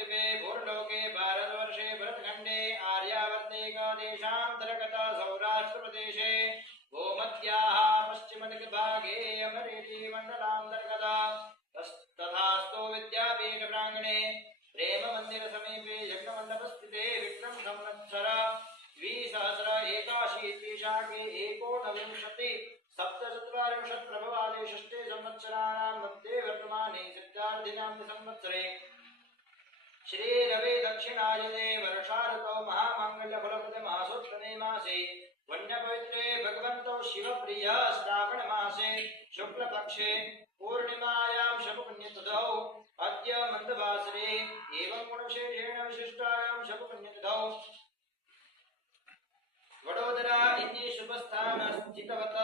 द्वीपे भूर्लोके भारतवर्षे भरतखण्डे आर्यावर्ते देशान्तर्गत सौराष्ट्रप्रदेशे भूमध्याः पश्चिमदिग्भागे अमरेली मण्डलान्तर्गत तथास्तु विद्यापीठ प्राङ्गणे प्रेम मंदिर समीपे यज्ञमण्डपस्थिते विक्रम संवत्सर 2081 शाके एकोनविंशति सप्तचत्वारिंशत् प्रभवादि षष्ठे संवत्सराणां मध्ये वर्तमाने सप्तार्धिनां संवत्सरे श्री रवि दक्षिणायने वर्षाऋतौ महामांगल्यफलप्रदे मासोत्तमे मासे वन्यपवित्रे भगवन्तौ शिवप्रिय श्रावण मासे शुक्लपक्षे पूर्णिमायां शतपुण्यतिथौ अद्य मन्दवासरे एवं गुणविशेषेण विशिष्टायां शतपुण्यतिथौ वडोदरा इति शुभस्थान स्थितवत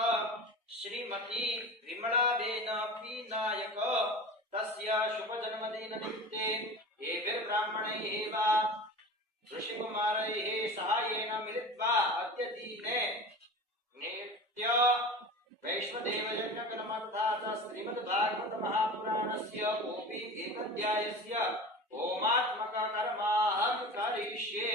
श्रीमती विमलाबेन पी नायक तस्य शुभजन्मदिन निमित्ते एभिर् ब्राह्मणैः वा ऋषिकुमारैः साहाय्येन मिलित्वा अद्य दिने नित्य वैष्णदेव यज्ञकर्मर्था च श्रीमद्भागवत महापुराणस्य ओपि एकाध्यायस्य ओमात्मक कर्माहं करिष्ये